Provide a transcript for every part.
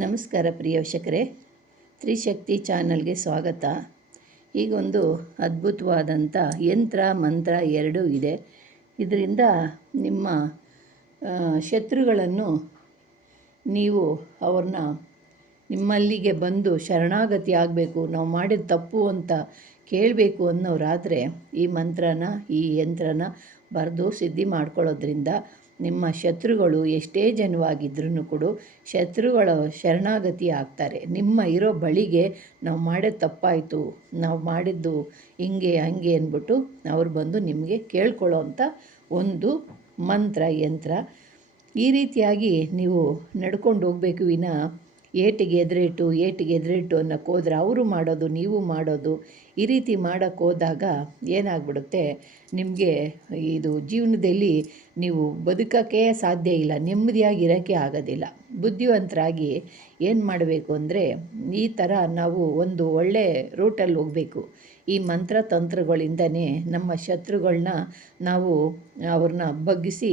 ನಮಸ್ಕಾರ ಪ್ರಿಯ ವೀಕ್ಷಕರೇ, ತ್ರಿಶಕ್ತಿ ಚಾನಲ್ಗೆ ಸ್ವಾಗತ. ಈಗೊಂದು ಅದ್ಭುತವಾದಂಥ ಯಂತ್ರ ಮಂತ್ರ ಎರಡೂ ಇದೆ. ಇದರಿಂದ ನಿಮ್ಮ ಶತ್ರುಗಳನ್ನು ನೀವು ಅವ್ರನ್ನ ನಿಮ್ಮಲ್ಲಿಗೆ ಬಂದು ಶರಣಾಗತಿ ಆಗಬೇಕು, ನಾವು ಮಾಡಿದ ತಪ್ಪು ಅಂತ ಕೇಳಬೇಕು ಅನ್ನೋರಾದರೆ ಈ ಮಂತ್ರನ ಈ ಯಂತ್ರನ ಬರೆದು ಸಿದ್ಧಿ ಮಾಡ್ಕೊಳ್ಳೋದ್ರಿಂದ ನಿಮ್ಮ ಶತ್ರುಗಳು ಎಷ್ಟೇ ಜನವಾಗಿದ್ರೂ ಕೂಡ ಶತ್ರುಗಳ ಶರಣಾಗತಿ ಆಗ್ತಾರೆ. ನಿಮ್ಮ ಇರೋ ಬಳಿಗೆ ನಾವು ಮಾಡೋದು ತಪ್ಪಾಯಿತು, ನಾವು ಮಾಡಿದ್ದು ಹಿಂಗೆ ಹಂಗೆ ಅಂದ್ಬಿಟ್ಟು ಅವ್ರು ಬಂದು ನಿಮಗೆ ಕೇಳ್ಕೊಳ್ಳೋ ಅಂಥ ಒಂದು ಮಂತ್ರ ಯಂತ್ರ. ಈ ರೀತಿಯಾಗಿ ನೀವು ನಡ್ಕೊಂಡು ಹೋಗಬೇಕು ವಿನ ಏಟಿಗೆ ಎದುರೇಟು ಅನ್ನೋಕ್ಕೆ ಹೋದ್ರೆ ಅವರು ಮಾಡೋದು ನೀವು ಮಾಡೋದು ಈ ರೀತಿ ಮಾಡೋಕ್ಕೆ ಹೋದಾಗ ಏನಾಗ್ಬಿಡುತ್ತೆ, ನಿಮಗೆ ಇದು ಜೀವನದಲ್ಲಿ ನೀವು ಬದುಕೋಕ್ಕೆ ಸಾಧ್ಯ ಇಲ್ಲ, ನೆಮ್ಮದಿಯಾಗಿರೋಕ್ಕೆ ಆಗೋದಿಲ್ಲ. ಬುದ್ಧಿವಂತರಾಗಿ ಏನು ಮಾಡಬೇಕು ಅಂದರೆ ಈ ಥರ ನಾವು ಒಂದು ಒಳ್ಳೆ ರೂಟಲ್ಲಿ ಹೋಗಬೇಕು. ಈ ಮಂತ್ರ ತಂತ್ರಗಳಿಂದನೇ ನಮ್ಮ ಶತ್ರುಗಳನ್ನ ನಾವು ಅವ್ರನ್ನ ಬಗ್ಗಿಸಿ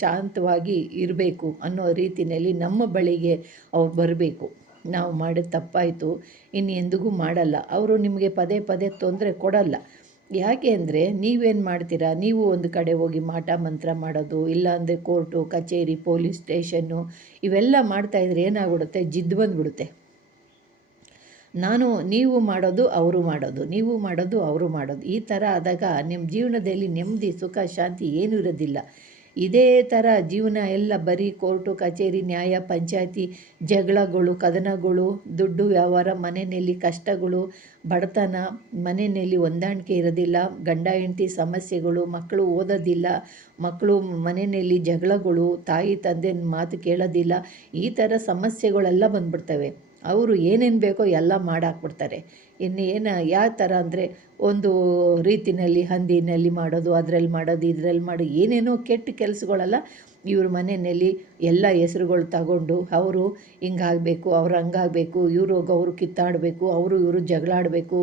ಶಾಂತವಾಗಿ ಇರಬೇಕು ಅನ್ನೋ ರೀತಿಯಲ್ಲಿ ನಮ್ಮ ಬಳಿಗೆ ಅವ್ರು ಬರಬೇಕು. ನಾವು ಮಾಡಿದ ತಪ್ಪಾಯಿತು, ಇನ್ನು ಎಂದಿಗೂ ಮಾಡಲ್ಲ, ಅವರು ನಿಮಗೆ ಪದೇ ಪದೇ ತೊಂದರೆ ಕೊಡಲ್ಲ. ಯಾಕೆ ಅಂದರೆ ನೀವೇನು ಮಾಡ್ತೀರಾ, ನೀವು ಒಂದು ಕಡೆ ಹೋಗಿ ಮಾಟ ಮಂತ್ರ ಮಾಡೋದು, ಇಲ್ಲಾಂದರೆ ಕೋರ್ಟು ಕಚೇರಿ ಪೊಲೀಸ್ ಸ್ಟೇಷನ್ನು ಇವೆಲ್ಲ ಮಾಡ್ತಾಯಿದ್ರೆ ಏನಾಗ್ಬಿಡುತ್ತೆ, ಜಿದ್ದು ಬಂದುಬಿಡುತ್ತೆ. ನೀವು ಮಾಡೋದು ಅವರು ಮಾಡೋದು, ನೀವು ಮಾಡೋದು ಅವರು ಮಾಡೋದು, ಈ ಥರ ಆದಾಗ ನಿಮ್ಮ ಜೀವನದಲ್ಲಿ ನೆಮ್ಮದಿ ಸುಖ ಶಾಂತಿ ಏನೂ ಇರೋದಿಲ್ಲ. ಇದೇ ಥರ ಜೀವನ ಎಲ್ಲ ಬರೀ ಕೋರ್ಟು ಕಚೇರಿ ನ್ಯಾಯ ಪಂಚಾಯತಿ ಜಗಳಗಳು ಕದನಗಳು, ದುಡ್ಡು ವ್ಯವಹಾರ, ಮನೆಯಲ್ಲಿ ಕಷ್ಟಗಳು, ಬಡತನ, ಮನೆಯಲ್ಲಿ ಹೊಂದಾಣಿಕೆ ಇರೋದಿಲ್ಲ, ಗಂಡ ಹೆಂಡತಿ ಸಮಸ್ಯೆಗಳು, ಮಕ್ಕಳು ಓದೋದಿಲ್ಲ, ಮಕ್ಕಳು ಮನೆಯಲ್ಲಿ ಜಗಳಗಳು, ತಾಯಿ ತಂದೆ ಮಾತು ಕೇಳೋದಿಲ್ಲ, ಈ ಥರ ಸಮಸ್ಯೆಗಳೆಲ್ಲ ಬಂದ್ಬಿಡ್ತವೆ. ಅವರು ಏನೇನು ಬೇಕೋ ಎಲ್ಲ ಮಾಡಾಕ್ಬಿಡ್ತಾರೆ. ಇನ್ನೇನು ಯಾವ ಥರ ಅಂದರೆ ಒಂದು ರೀತಿಯಲ್ಲಿ ಹಂದಿನಲ್ಲಿ ಮಾಡೋದು, ಅದರಲ್ಲಿ ಮಾಡೋದು, ಇದರಲ್ಲಿ ಮಾಡೋದು, ಏನೇನೋ ಕೆಟ್ಟ ಕೆಲಸಗಳೆಲ್ಲ ಇವ್ರ ಮನೆಯಲ್ಲಿ ಎಲ್ಲ ಹೆಸ್ರುಗಳು ತಗೊಂಡು ಅವರು ಹಿಂಗಾಗಬೇಕು, ಅವ್ರು ಹಂಗಾಗಬೇಕು, ಅವರು ಕಿತ್ತಾಡಬೇಕು, ಇವರು ಜಗಳಾಡಬೇಕು,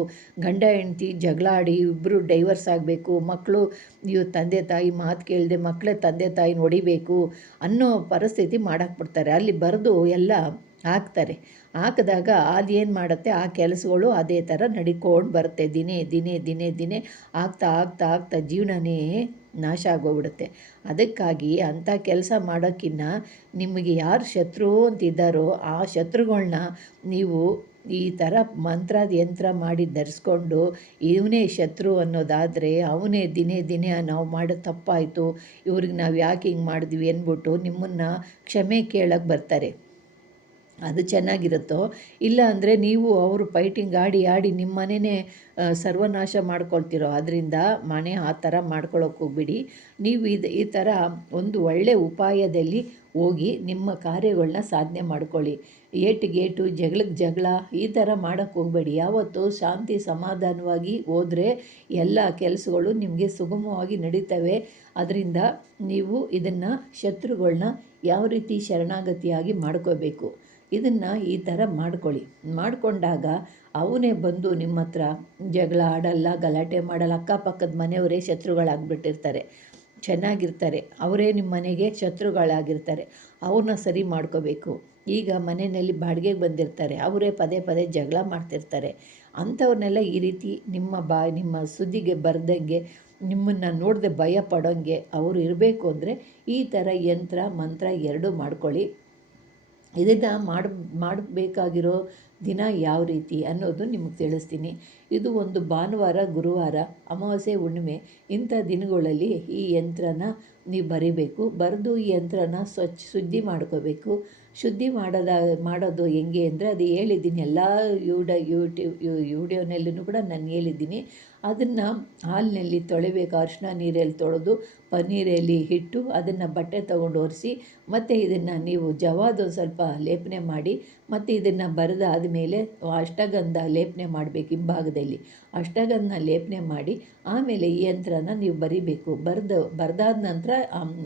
ಗಂಡ ಹೆಂಡ್ತಿ ಜಗಳ ಆಡಿ ಇಬ್ಬರು ಡೈವರ್ಸ್ ಆಗಬೇಕು, ಮಕ್ಕಳು ಇವ್ರ ತಂದೆ ತಾಯಿ ಮಾತು ಕೇಳದೆ ಮಕ್ಕಳೇ ತಂದೆ ತಾಯಿನ ಹೊಡಿಬೇಕು ಅನ್ನೋ ಪರಿಸ್ಥಿತಿ ಮಾಡಾಕ್ಬಿಡ್ತಾರೆ. ಅಲ್ಲಿ ಬರೆದು ಎಲ್ಲ ಹಾಕ್ತಾರೆ. ಹಾಕಿದಾಗ ಅದೇನು ಮಾಡುತ್ತೆ, ಆ ಕೆಲಸಗಳು ಅದೇ ಥರ ನಡ್ಕೊಂಡು ಬರುತ್ತೆ. ದಿನೇ ಆಗ್ತಾ ಜೀವನನೇ ನಾಶ ಆಗೋಗ್ಬಿಡುತ್ತೆ. ಅದಕ್ಕಾಗಿ ಅಂಥ ಕೆಲಸ ಮಾಡೋಕ್ಕಿಂತ ನಿಮಗೆ ಯಾರು ಶತ್ರು ಅಂತಿದ್ದಾರೋ ಆ ಶತ್ರುಗಳನ್ನ ನೀವು ಈ ಥರ ಮಂತ್ರದ ಯಂತ್ರ ಮಾಡಿ ಧರಿಸ್ಕೊಂಡು ಇವನೇ ಶತ್ರು ಅನ್ನೋದಾದರೆ ಅವನೇ ದಿನೇ ನಾವು ಮಾಡೋ ತಪ್ಪಾಯಿತು, ಇವ್ರಿಗೆ ನಾವು ಯಾಕೆ ಹಿಂಗೆ ಮಾಡಿದ್ವಿ ಅಂದ್ಬಿಟ್ಟು ನಿಮ್ಮನ್ನು ಕ್ಷಮೆ ಕೇಳಕ್ಕೆ ಬರ್ತಾರೆ. ಅದು ಚೆನ್ನಾಗಿರುತ್ತೋ ಇಲ್ಲ ಅಂದರೆ ನೀವು ಅವರು ಫೈಟಿಂಗ್ ಆಡಿ ನಿಮ್ಮ ಮನೆಯೇ ಸರ್ವನಾಶ ಮಾಡ್ಕೊಳ್ತಿರೋ. ಅದರಿಂದ ಮನೆ ಆ ಥರ ಮಾಡ್ಕೊಳ್ಳೋಕೆ ಹೋಗ್ಬಿಡಿ. ನೀವು ಈ ಥರ ಒಂದು ಒಳ್ಳೆಯ ಉಪಾಯದಲ್ಲಿ ಹೋಗಿ ನಿಮ್ಮ ಕಾರ್ಯಗಳನ್ನ ಸಾಧನೆ ಮಾಡ್ಕೊಳ್ಳಿ. ಏಟು ಜಗಳಕ್ಕೆ ಜಗಳ ಈ ಥರ ಮಾಡೋಕ್ಕೆ ಹೋಗಬೇಡಿ. ಯಾವತ್ತೂ ಶಾಂತಿ ಸಮಾಧಾನವಾಗಿ ಹೋದರೆ ಎಲ್ಲ ಕೆಲಸಗಳು ನಿಮಗೆ ಸುಗಮವಾಗಿ ನಡೀತವೆ. ಅದರಿಂದ ನೀವು ಇದನ್ನು ಶತ್ರುಗಳನ್ನ ಯಾವ ರೀತಿ ಶರಣಾಗತಿಯಾಗಿ ಮಾಡ್ಕೋಬೇಕು ಇದನ್ನು ಈ ಥರ ಮಾಡಿಕೊಂಡಾಗ ಅವನೇ ಬಂದು ನಿಮ್ಮ ಹತ್ರ ಜಗಳ ಆಡಲ್ಲ, ಗಲಾಟೆ ಮಾಡಲ್ಲ. ಅಕ್ಕಪಕ್ಕದ ಮನೆಯವರೇ ಶತ್ರುಗಳಾಗ್ಬಿಟ್ಟಿರ್ತಾರೆ, ಚೆನ್ನಾಗಿರ್ತಾರೆ, ಅವರೇ ನಿಮ್ಮ ಮನೆಗೆ ಶತ್ರುಗಳಾಗಿರ್ತಾರೆ. ಅವ್ರನ್ನ ಸರಿ ಮಾಡ್ಕೋಬೇಕು. ಈಗ ಮನೆಯಲ್ಲಿ ಬಾಡಿಗೆಗೆ ಬಂದಿರ್ತಾರೆ, ಅವರೇ ಪದೇ ಪದೇ ಜಗಳ ಮಾಡ್ತಿರ್ತಾರೆ. ಅಂಥವ್ರನ್ನೆಲ್ಲ ಈ ರೀತಿ ನಿಮ್ಮ ಸುದ್ದಿಗೆ ಬರ್ದಂಗೆ, ನಿಮ್ಮನ್ನು ನೋಡದೆ ಭಯ ಪಡೋಂಗೆ ಅವರು ಇರಬೇಕು ಅಂದರೆ ಈ ಥರ ಯಂತ್ರ ಮಂತ್ರ ಎರಡೂ ಮಾಡ್ಕೊಳ್ಳಿ. ಇದನ್ನು ಮಾಡಬೇಕಾಗಿರೋ ದಿನ ಯಾವ ರೀತಿ ಅನ್ನೋದು ನಿಮಗೆ ತಿಳಿಸ್ತೀನಿ. ಇದು ಒಂದು ಭಾನುವಾರ, ಗುರುವಾರ, ಅಮಾವಾಸ್ಯೆ, ಹುಣ್ಣಿಮೆ ಇಂಥ ದಿನಗಳಲ್ಲಿ ಈ ಯಂತ್ರನ ನೀವು ಬರೀಬೇಕು. ಬರೆದು ಈ ಯಂತ್ರನ ಶುದ್ಧಿ ಮಾಡ್ಕೋಬೇಕು. ಶುದ್ಧಿ ಮಾಡೋದು ಹೆಂಗೆ ಅಂದರೆ ಅದು ಹೇಳಿದ್ದೀನಿ, ಎಲ್ಲ ವಿಡಿಯೋನಲ್ಲೂ ಕೂಡ ನಾನು ಹೇಳಿದ್ದೀನಿ. ಅದನ್ನು ಹಾಲಿನಲ್ಲಿ ತೊಳಿಬೇಕು, ಅರಿಶಿನ ನೀರಲ್ಲಿ ತೊಳೆದು ಪನ್ನೀರಲ್ಲಿ ಇಟ್ಟು ಅದನ್ನು ಬಟ್ಟೆ ತೊಗೊಂಡು ಒರೆಸಿ ಮತ್ತು ಇದನ್ನು ನೀವು ಜವಾದೊಂದು ಸ್ವಲ್ಪ ಲೇಪನೆ ಮಾಡಿ ಮತ್ತು ಇದನ್ನು ಬರೆದಾದ ಮೇಲೆ ಅಷ್ಟಗಂಧ ಲೇಪನೆ ಮಾಡಬೇಕು. ಹಿಂಭಾಗದಲ್ಲಿ ಅಷ್ಟಗಂಧ ಲೇಪನೆ ಮಾಡಿ ಆಮೇಲೆ ಈ ಯಂತ್ರನ ನೀವು ಬರಿಬೇಕು. ಬರೆದಾದ ನಂತರ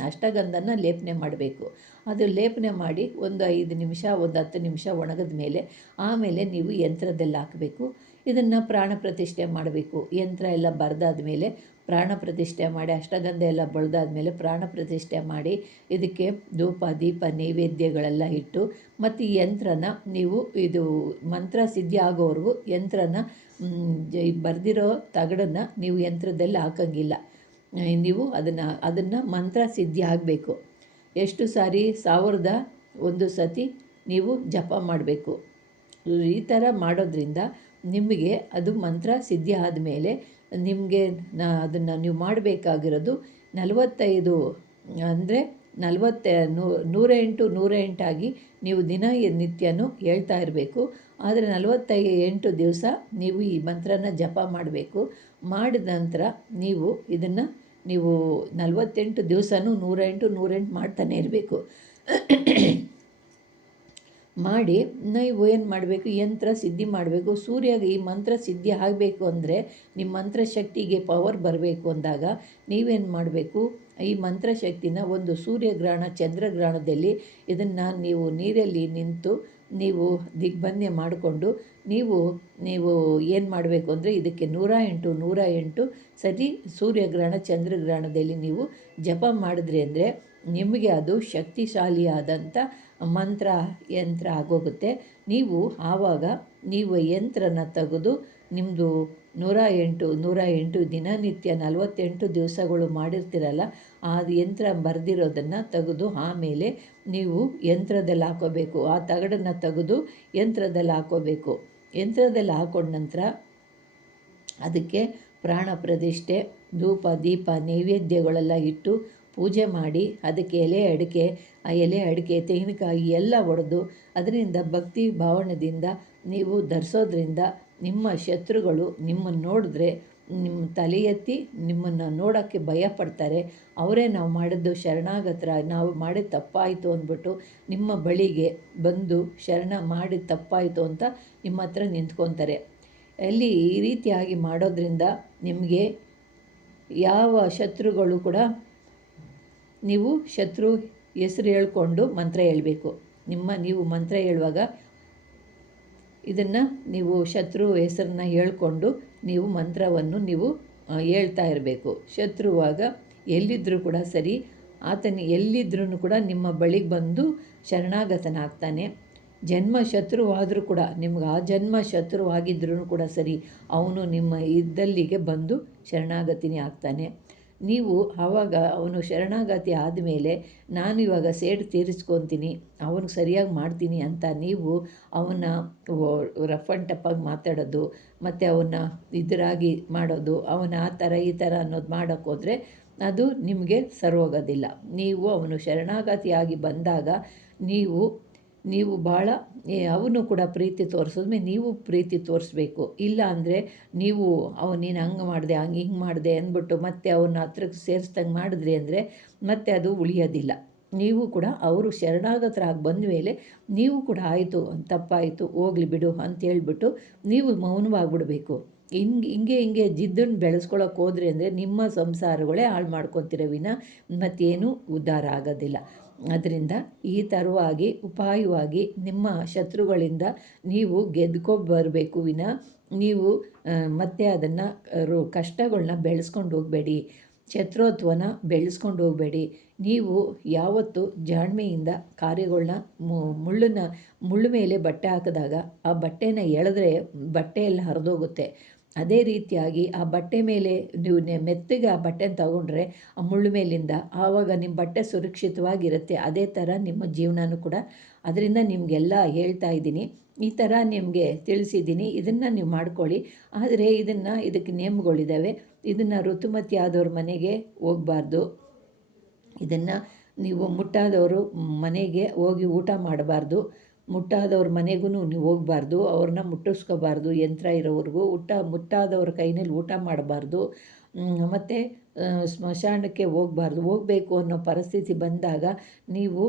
ಅಷ್ಟಗಂಧನ ಲೇಪನೆ ಮಾಡಬೇಕು. ಅದು ಲೇಪನೆ ಮಾಡಿ ಒಂದು 5 ನಿಮಿಷ ಒಂದು 10 ನಿಮಿಷ ಒಣಗಿದ ಮೇಲೆ ಆಮೇಲೆ ನೀವು ಯಂತ್ರದಲ್ಲಿ ಹಾಕಬೇಕು. ಇದನ್ನು ಪ್ರಾಣ ಪ್ರತಿಷ್ಠೆ ಮಾಡಬೇಕು. ಯಂತ್ರ ಎಲ್ಲ ಬರೆದಾದ ಮೇಲೆ ಪ್ರಾಣ ಪ್ರತಿಷ್ಠೆ ಮಾಡಿ ಅಷ್ಟಗಂಧ ಎಲ್ಲ ಬಳ್ದಾದ್ಮೇಲೆ ಪ್ರಾಣ ಪ್ರತಿಷ್ಠೆ ಮಾಡಿ ಇದಕ್ಕೆ ಧೂಪ ದೀಪ ನೈವೇದ್ಯಗಳೆಲ್ಲ ಇಟ್ಟು ಮತ್ತು ಈ ಯಂತ್ರನ ನೀವು ಇದು ಮಂತ್ರ ಸಿದ್ಧಿ ಆಗೋವರೆಗೂ ಯಂತ್ರನ ಬರೆದಿರೋ ತಗಡನ್ನು ನೀವು ಯಂತ್ರದಲ್ಲಿ ಹಾಕಂಗಿಲ್ಲ. ನೀವು ಅದನ್ನು ಮಂತ್ರ ಸಿದ್ಧಿ ಆಗಬೇಕು. ಎಷ್ಟು ಸಾರಿ 1001 ಸತಿ ನೀವು ಜಪ ಮಾಡಬೇಕು. ಈ ಥರ ಮಾಡೋದ್ರಿಂದ ನಿಮಗೆ ಅದು ಮಂತ್ರ ಸಿದ್ಧಿ ಆದಮೇಲೆ ನಿಮಗೆ ಅದನ್ನು ನೀವು ಮಾಡಬೇಕಾಗಿರೋದು 45 ಅಂದರೆ 108 ಆಗಿ ನೀವು ದಿನ ನಿತ್ಯನೂ ಹೇಳ್ತಾ ಇರಬೇಕು. ಆದರೆ 48 ದಿವಸ ನೀವು ಈ ಮಂತ್ರನ ಜಪ ಮಾಡಬೇಕು. ಮಾಡಿದ ನಂತರ ನೀವು ಇದನ್ನು 48 ದಿವಸನೂ 108 ಮಾಡ್ತಾನೆ ಇರಬೇಕು. ಮಾಡಿ ನೀವು ಏನು ಮಾಡಬೇಕು, ಯಂತ್ರ ಸಿದ್ಧಿ ಮಾಡಬೇಕು. ಸೂರ್ಯಗೆ ಈ ಮಂತ್ರ ಸಿದ್ಧಿ ಆಗಬೇಕು ಅಂದರೆ ನಿಮ್ಮ ಮಂತ್ರಶಕ್ತಿಗೆ ಪವರ್ ಬರಬೇಕು ಅಂದಾಗ ನೀವೇನು ಮಾಡಬೇಕು, ಈ ಮಂತ್ರಶಕ್ತಿನ ಒಂದು ಸೂರ್ಯಗ್ರಹಣ ಚಂದ್ರಗ್ರಹಣದಲ್ಲಿ ಇದನ್ನು ನೀವು ನೀರಲ್ಲಿ ನಿಂತು ನೀವು ದಿಗ್ಬಂಧನೆ ಮಾಡಿಕೊಂಡು ನೀವು ಏನು ಮಾಡಬೇಕು ಅಂದರೆ ಇದಕ್ಕೆ 108 ಸತಿ ಸೂರ್ಯಗ್ರಹಣ ಚಂದ್ರಗ್ರಹಣದಲ್ಲಿ ನೀವು ಜಪ ಮಾಡಿದ್ರಿ ಅಂದರೆ ನಿಮಗೆ ಅದು ಶಕ್ತಿಶಾಲಿಯಾದಂಥ ಮಂತ್ರ ಯಂತ್ರ ಆಗೋಗುತ್ತೆ. ನೀವು ಆವಾಗ ನೀವು ಯಂತ್ರನ ತೆಗೆದು ನಿಮ್ಮದು 108 ದಿನನಿತ್ಯ 48 ದಿವಸಗಳು ಮಾಡಿರ್ತೀರಲ್ಲ, ಆ ಯಂತ್ರ ಬರೆದಿರೋದನ್ನು ತೆಗೆದು ಆಮೇಲೆ ನೀವು ಯಂತ್ರದಲ್ಲಿ ಹಾಕೋಬೇಕು. ಆ ತಗಡನ್ನು ತೆಗೆದು ಯಂತ್ರದಲ್ಲಿ ಹಾಕೋಬೇಕು. ಯಂತ್ರದಲ್ಲಿ ಹಾಕೊಂಡ ನಂತರ ಅದಕ್ಕೆ ಪ್ರಾಣ ಪ್ರತಿಷ್ಠೆ ಧೂಪ ದೀಪ ನೈವೇದ್ಯಗಳೆಲ್ಲ ಇಟ್ಟು ಪೂಜೆ ಮಾಡಿ ಅದಕ್ಕೆ ಆ ಎಲೆ ಅಡಿಕೆ ತೆಂಗಿನಕಾಯಿ ಎಲ್ಲ ಒಡೆದು ಅದರಿಂದ ಭಕ್ತಿ ಭಾವನೆಯಿಂದ ನೀವು ಧರಿಸೋದ್ರಿಂದ ನಿಮ್ಮ ಶತ್ರುಗಳು ನಿಮ್ಮನ್ನು ನೋಡಿದ್ರೆ ನಿಮ್ಮ ತಲೆ ಎತ್ತಿ ನಿಮ್ಮನ್ನು ನೋಡೋಕ್ಕೆ ಭಯಪಡ್ತಾರೆ. ಅವರೇ ನಾವು ಮಾಡಿದ್ದು ಶರಣಾಗತರ, ನಾವು ಮಾಡಿದ ತಪ್ಪಾಯಿತು ಅಂದ್ಬಿಟ್ಟು ನಿಮ್ಮ ಬಳಿಗೆ ಬಂದು ಶರಣ ಮಾಡಿದ ತಪ್ಪಾಯಿತು ಅಂತ ನಿಮ್ಮ ಹತ್ರ ನಿಂತ್ಕೊತಾರೆ. ಅಲ್ಲಿ ಈ ರೀತಿಯಾಗಿ ಮಾಡೋದ್ರಿಂದ ನಿಮಗೆ ಯಾವ ಶತ್ರುಗಳು ಕೂಡ ನೀವು ಶತ್ರು ಹೆಸರು ಹೇಳ್ಕೊಂಡು ಮಂತ್ರ ಹೇಳಬೇಕು. ನೀವು ಮಂತ್ರ ಹೇಳುವಾಗ ಇದನ್ನು ನೀವು ಶತ್ರು ಹೆಸರನ್ನ ಹೇಳ್ಕೊಂಡು ನೀವು ಮಂತ್ರವನ್ನು ನೀವು ಹೇಳ್ತಾ ಇರಬೇಕು. ಶತ್ರುವಾಗ ಎಲ್ಲಿದ್ದರೂ ಕೂಡ ಸರಿ, ಆತನ ಎಲ್ಲಿದ್ರೂ ಕೂಡ ನಿಮ್ಮ ಬಳಿಗೆ ಬಂದು ಶರಣಾಗತನಾಗ್ತಾನೆ. ಜನ್ಮ ಶತ್ರುವಾದರೂ ಕೂಡ ನಿಮ್ಗೆ ಆ ಜನ್ಮ ಶತ್ರುವಾಗಿದ್ರೂ ಕೂಡ ಸರಿ, ಅವನು ನಿಮ್ಮ ಇದ್ದಲ್ಲಿಗೆ ಬಂದು ಶರಣಾಗತಿನೇ ಆಗ್ತಾನೆ. ನೀವು ಆವಾಗ ಅವನು ಶರಣಾಗತಿ ಆದಮೇಲೆ ನಾನು ಇವಾಗ ಸೇಡು ತೀರಿಸ್ಕೊತೀನಿ, ಅವನಿಗೆ ಸರಿಯಾಗಿ ಮಾಡ್ತೀನಿ ಅಂತ ನೀವು ಅವನ್ನ ರಫ್ ಆ್ಯಂಡ್ ಟಫಾಗಿ ಮಾತಾಡೋದು ಮತ್ತು ಅವನ್ನ ಇದರಾಗಿ ಮಾಡೋದು, ಅವನ ಆ ಥರ ಈ ಥರ ಅನ್ನೋದು ಮಾಡೋಕ್ಕೋದ್ರೆ ಅದು ನಿಮಗೆ ಸರೋಗೋದಿಲ್ಲ. ನೀವು ಅವನು ಶರಣಾಗತಿಯಾಗಿ ಬಂದಾಗ ನೀವು ಭಾಳ ಅವನು ಕೂಡ ಪ್ರೀತಿ ತೋರಿಸಿದ್ಮೇಲೆ ನೀವು ಪ್ರೀತಿ ತೋರಿಸ್ಬೇಕು. ಇಲ್ಲ ಅಂದರೆ ನೀವು ನೀನು ಹಂಗೆ ಮಾಡಿದೆ ಹಿಂಗೆ ಮಾಡಿದೆ ಅಂದ್ಬಿಟ್ಟು ಮತ್ತೆ ಅವನ್ನ ಹತ್ರಕ್ಕೆ ಸೇರಿಸ್ದಂಗೆ ಮಾಡಿದ್ರಿ ಅಂದರೆ ಮತ್ತೆ ಅದು ಉಳಿಯೋದಿಲ್ಲ. ನೀವು ಕೂಡ ಅವರು ಶರಣಾಗತರಾಗಿ ಬಂದ ಮೇಲೆ ನೀವು ಕೂಡ ಆಯಿತು ತಪ್ಪಾಯಿತು ಹೋಗ್ಲಿ ಬಿಡು ಅಂತೇಳ್ಬಿಟ್ಟು ನೀವು ಮೌನವಾಗಿಬಿಡ್ಬೇಕು. ಹಿಂಗೆ ಜಿದ್ದನ್ನು ಬೆಳೆಸ್ಕೊಳ್ಳೋಕೆ ಹೋದ್ರಿ ಅಂದರೆ ನಿಮ್ಮ ಸಂಸಾರಗಳೇ ಹಾಳು ಮಾಡ್ಕೊತೀರ ವಿನ ಮತ್ತೇನು ಉದ್ಧಾರ ಆಗೋದಿಲ್ಲ. ಅದರಿಂದ ಈ ಥರವಾಗಿ ಉಪಾಯವಾಗಿ ನಿಮ್ಮ ಶತ್ರುಗಳಿಂದ ನೀವು ಗೆದ್ಕೊಬರಬೇಕು ವಿನ ನೀವು ಮತ್ತೆ ಅದನ್ನು ಕಷ್ಟಗಳನ್ನ ಬೆಳೆಸ್ಕೊಂಡು ಹೋಗಬೇಡಿ, ಶತ್ರುತ್ವನ ಬೆಳೆಸ್ಕೊಂಡು ಹೋಗಬೇಡಿ. ನೀವು ಯಾವತ್ತು ಜಾಣ್ಮೆಯಿಂದ ಕಾರ್ಯಗಳನ್ನ ಮುಳ್ಳು ಮೇಲೆ ಬಟ್ಟೆ ಹಾಕಿದಾಗ ಆ ಬಟ್ಟೆನ ಎಳೆದ್ರೆ ಬಟ್ಟೆ ಎಲ್ಲ ಹರಿದೋಗುತ್ತೆ. ಅದೇ ರೀತಿಯಾಗಿ ಆ ಬಟ್ಟೆ ಮೇಲೆ ನೀವು ಮೆತ್ತಗೆ ಆ ಬಟ್ಟೆನ ತಗೊಂಡ್ರೆ ಆ ಮುಳ್ಳು ಮೇಲಿಂದ ಆವಾಗ ನಿಮ್ಮ ಬಟ್ಟೆ ಸುರಕ್ಷಿತವಾಗಿರುತ್ತೆ. ಅದೇ ಥರ ನಿಮ್ಮ ಜೀವನನೂ ಕೂಡ. ಅದರಿಂದ ನಿಮಗೆಲ್ಲ ಹೇಳ್ತಾ ಇದ್ದೀನಿ, ಈ ಥರ ನಿಮಗೆ ತಿಳಿಸಿದ್ದೀನಿ, ಇದನ್ನು ನೀವು ಮಾಡ್ಕೊಳ್ಳಿ. ಆದರೆ ಇದಕ್ಕೆ ನೇಮಗಳಿದ್ದಾವೆ. ಇದನ್ನು ಋತುಮತಿ ಆದವ್ರ ಮನೆಗೆ ಹೋಗಬಾರ್ದು. ಇದನ್ನು ನೀವು ಮುಟ್ಟಾದವರು ಮನೆಗೆ ಹೋಗಿ ಊಟ ಮಾಡಬಾರ್ದು. ಮುಟ್ಟಾದವ್ರ ಮನೆಗೂ ನೀವು ಹೋಗಬಾರ್ದು, ಅವ್ರನ್ನ ಮುಟ್ಟಿಸ್ಕೋಬಾರ್ದು. ಯಂತ್ರ ಇರೋವ್ರಿಗೂ ಮುಟ್ಟಾದವ್ರ ಕೈನಲ್ಲಿ ಊಟ ಮಾಡಬಾರ್ದು. ಮತ್ತು ಸ್ಮಶಾನಕ್ಕೆ ಹೋಗಬೇಕು ಅನ್ನೋ ಪರಿಸ್ಥಿತಿ ಬಂದಾಗ ನೀವು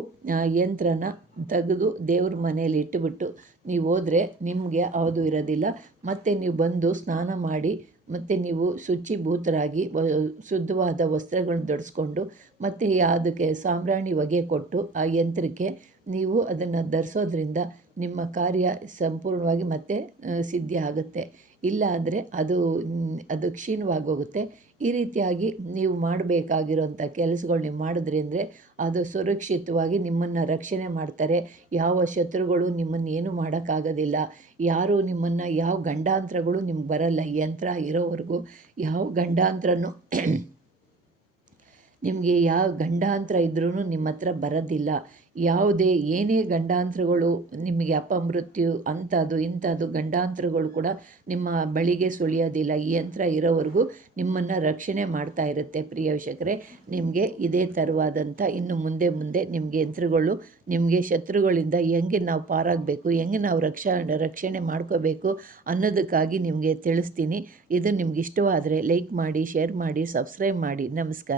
ಯಂತ್ರನ ತೆಗೆದು ದೇವ್ರ ಮನೇಲಿ ಇಟ್ಟುಬಿಟ್ಟು ನೀವು ಹೋದರೆ ನಿಮಗೆ ಯಾವುದು ಇರೋದಿಲ್ಲ. ಮತ್ತು ನೀವು ಬಂದು ಸ್ನಾನ ಮಾಡಿ ಮತ್ತು ನೀವು ಶುಚಿಭೂತರಾಗಿ ಶುದ್ಧವಾದ ವಸ್ತ್ರಗಳನ್ನ ಧರಿಸ್ಕೊಂಡು ಮತ್ತು ಅದಕ್ಕೆ ಸಾಂಬ್ರಾಣಿ ಹೊಗೆ ಕೊಟ್ಟು ಆ ಯಂತ್ರಕ್ಕೆ ನೀವು ಅದನ್ನು ಧರಿಸೋದ್ರಿಂದ ನಿಮ್ಮ ಕಾರ್ಯ ಸಂಪೂರ್ಣವಾಗಿ ಮತ್ತೆ ಸಿದ್ಧಿ ಆಗುತ್ತೆ. ಇಲ್ಲ ಅಂದರೆ ಅದು ಕ್ಷೀಣವಾಗೋಗುತ್ತೆ. ಈ ರೀತಿಯಾಗಿ ನೀವು ಮಾಡಬೇಕಾಗಿರೋಂಥ ಕೆಲಸಗಳು ನೀವು ಮಾಡಿದ್ರಿ ಅಂದರೆ ಅದು ಸುರಕ್ಷಿತವಾಗಿ ನಿಮ್ಮನ್ನು ರಕ್ಷಣೆ ಮಾಡ್ತಾರೆ. ಯಾವ ಶತ್ರುಗಳು ನಿಮ್ಮನ್ನು ಏನೂ ಮಾಡೋಕ್ಕಾಗೋದಿಲ್ಲ. ಯಾರು ನಿಮ್ಮನ್ನು ಯಾವ ಗಂಡಾಂತರಗಳು ನಿಮ್ಗೆ ಬರಲ್ಲ. ಯಂತ್ರ ಇರೋವರೆಗೂ ಯಾವ ಗಂಡಾಂತರನೂ ನಿಮಗೆ ಯಾವ ಗಂಡಾಂತರ ಇದ್ರೂ ನಿಮ್ಮ ಹತ್ರ ಬರೋದಿಲ್ಲ. ಏನೇ ಗಂಡಾಂತರಗಳು ನಿಮಗೆ ಅಪಮೃತ್ಯು ಅಂಥದ್ದು ಇಂಥದ್ದು ಗಂಡಾಂತರಗಳು ಕೂಡ ನಿಮ್ಮ ಬಳಿಗೆ ಸುಳಿಯೋದಿಲ್ಲ. ಈ ಯಂತ್ರ ಇರೋವರೆಗೂ ನಿಮ್ಮನ್ನು ರಕ್ಷಣೆ ಮಾಡ್ತಾ ಇರುತ್ತೆ. ಪ್ರಿಯ ವೀಕ್ಷಕರೇ, ನಿಮಗೆ ಇದೇ ಥರವಾದಂಥ ಇನ್ನು ಮುಂದೆ ನಿಮಗೆ ಯಂತ್ರಗಳು ನಿಮಗೆ ಶತ್ರುಗಳಿಂದ ಹೆಂಗೆ ನಾವು ಪಾರಾಗಬೇಕು, ಹೆಂಗೆ ನಾವು ರಕ್ಷಣೆ ಮಾಡ್ಕೋಬೇಕು ಅನ್ನೋದಕ್ಕಾಗಿ ನಿಮಗೆ ತಿಳಿಸ್ತೀನಿ. ಇದು ನಿಮ್ಗೆ ಇಷ್ಟವಾದರೆ ಲೈಕ್ ಮಾಡಿ, ಶೇರ್ ಮಾಡಿ, ಸಬ್ಸ್ಕ್ರೈಬ್ ಮಾಡಿ. ನಮಸ್ಕಾರ.